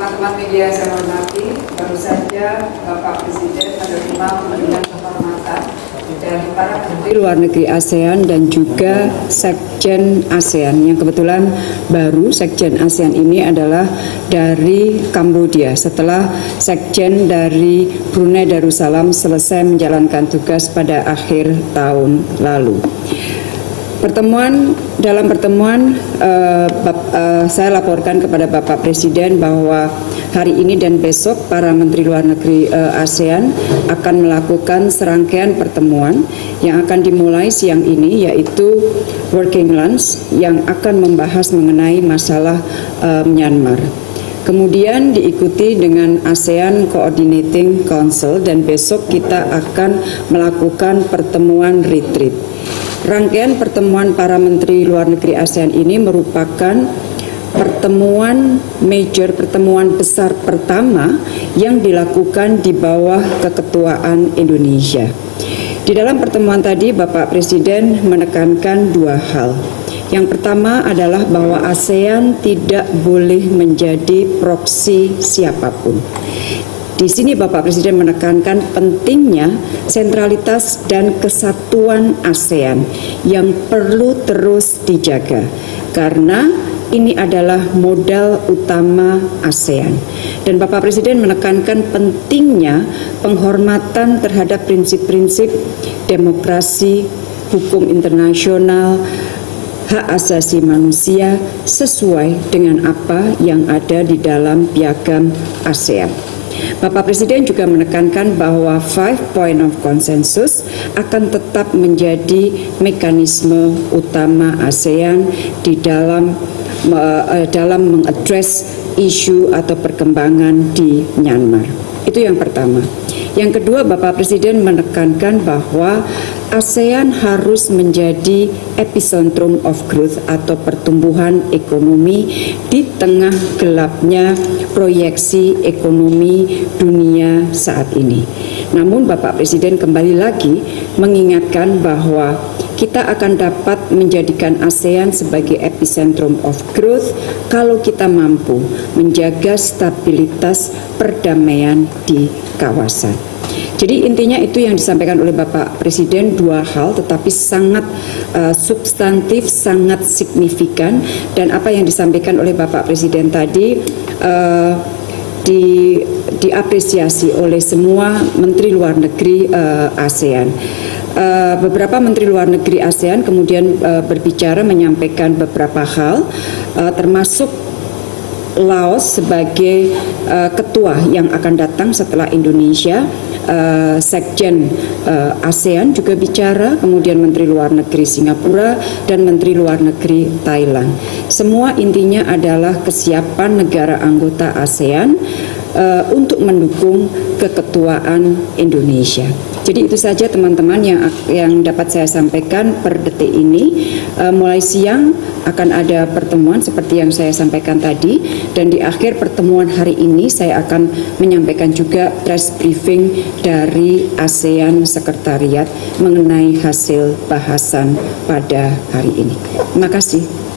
Teman-teman media yang saya hormati, baru saja Bapak Presiden menerima pemberian kehormatan dari para Menteri Luar Negeri ASEAN dan juga Sekjen ASEAN, yang kebetulan baru Sekjen ASEAN ini adalah dari Kamboja setelah Sekjen dari Brunei Darussalam selesai menjalankan tugas pada akhir tahun lalu. Dalam pertemuan saya laporkan kepada Bapak Presiden bahwa hari ini dan besok para Menteri Luar Negeri ASEAN akan melakukan serangkaian pertemuan yang akan dimulai siang ini, yaitu Working Lunch yang akan membahas mengenai masalah Myanmar. Kemudian diikuti dengan ASEAN Coordinating Council dan besok kita akan melakukan pertemuan retreat. Rangkaian pertemuan para Menteri Luar Negeri ASEAN ini merupakan pertemuan besar pertama yang dilakukan di bawah keketuaan Indonesia. Di dalam pertemuan tadi Bapak Presiden menekankan dua hal. Yang pertama adalah bahwa ASEAN tidak boleh menjadi proksi siapapun. Di sini Bapak Presiden menekankan pentingnya sentralitas dan kesatuan ASEAN yang perlu terus dijaga karena ini adalah modal utama ASEAN. Dan Bapak Presiden menekankan pentingnya penghormatan terhadap prinsip-prinsip demokrasi, hukum internasional, hak asasi manusia sesuai dengan apa yang ada di dalam piagam ASEAN. Bapak Presiden juga menekankan bahwa 5 point of consensus akan tetap menjadi mekanisme utama ASEAN di dalam mengadres isu atau perkembangan di Myanmar. Itu yang pertama. Yang kedua, Bapak Presiden menekankan bahwa ASEAN harus menjadi epicentrum of growth atau pertumbuhan ekonomi di tengah gelapnya proyeksi ekonomi dunia saat ini. Namun Bapak Presiden kembali lagi mengingatkan bahwa kita akan dapat menjadikan ASEAN sebagai epicentrum of growth kalau kita mampu menjaga stabilitas perdamaian di kawasan. Jadi intinya itu yang disampaikan oleh Bapak Presiden, dua hal tetapi sangat substantif, sangat signifikan, dan apa yang disampaikan oleh Bapak Presiden tadi diapresiasi oleh semua Menteri Luar Negeri ASEAN. Beberapa Menteri Luar Negeri ASEAN kemudian berbicara menyampaikan beberapa hal, termasuk Laos sebagai ketua yang akan datang setelah Indonesia. Sekjen ASEAN juga bicara, kemudian Menteri Luar Negeri Singapura dan Menteri Luar Negeri Thailand. Semua intinya adalah kesiapan negara anggota ASEAN untuk mendukung keketuaan Indonesia. Jadi itu saja teman-teman yang dapat saya sampaikan per detik ini. Mulai siang akan ada pertemuan seperti yang saya sampaikan tadi, dan di akhir pertemuan hari ini saya akan menyampaikan juga press briefing dari ASEAN Sekretariat mengenai hasil bahasan pada hari ini. Terima kasih.